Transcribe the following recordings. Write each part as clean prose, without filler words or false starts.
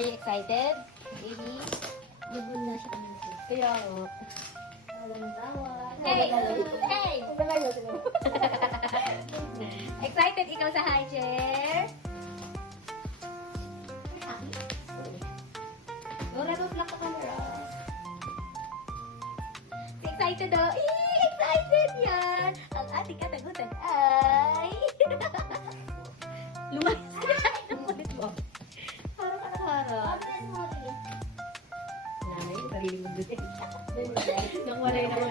Are you excited, baby? Lubon na siya kanina. Kaya nga. Walang tawa. Hey! Hey! Hey! Excited ikaw sa high chair? Dora, don't block the camera. Excited daw. Excited yan! Ang ating katagutan ay... Lumayas ka ng kulit mo. Parang harap. Nanay, sarili mo din. Nang walay naman.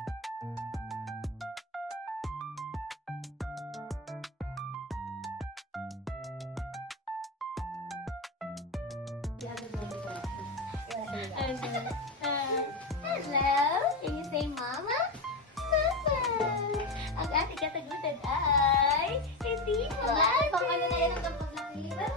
Hello? Can you say mama? Mama! Ang ating katagutan ay hindi mo ate. Pang ano na yan ang tapos lang niliwan.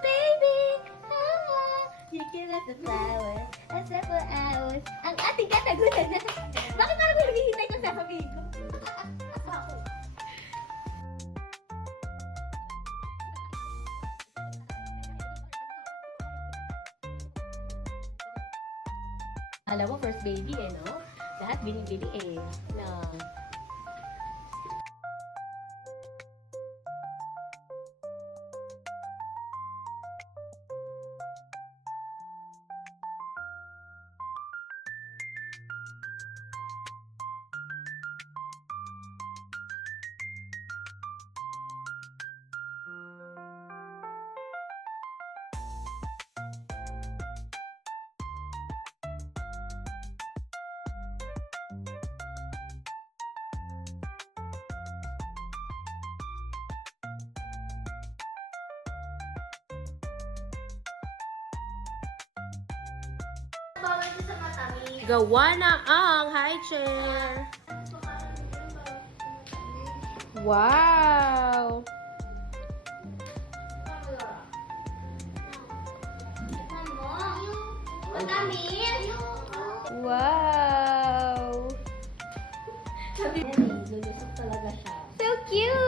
Baby! Mama! You give us a flower, a several hours. Ang ating katagutan na. Bakit parang naghihintay ko sa amigo? Alam mo, first baby eh, no? Lahat binibili eh. No. Bawal siya sa matamis. Gawa na ang high chair. Wow! Matamis! Wow! Lulusot talaga siya. So cute!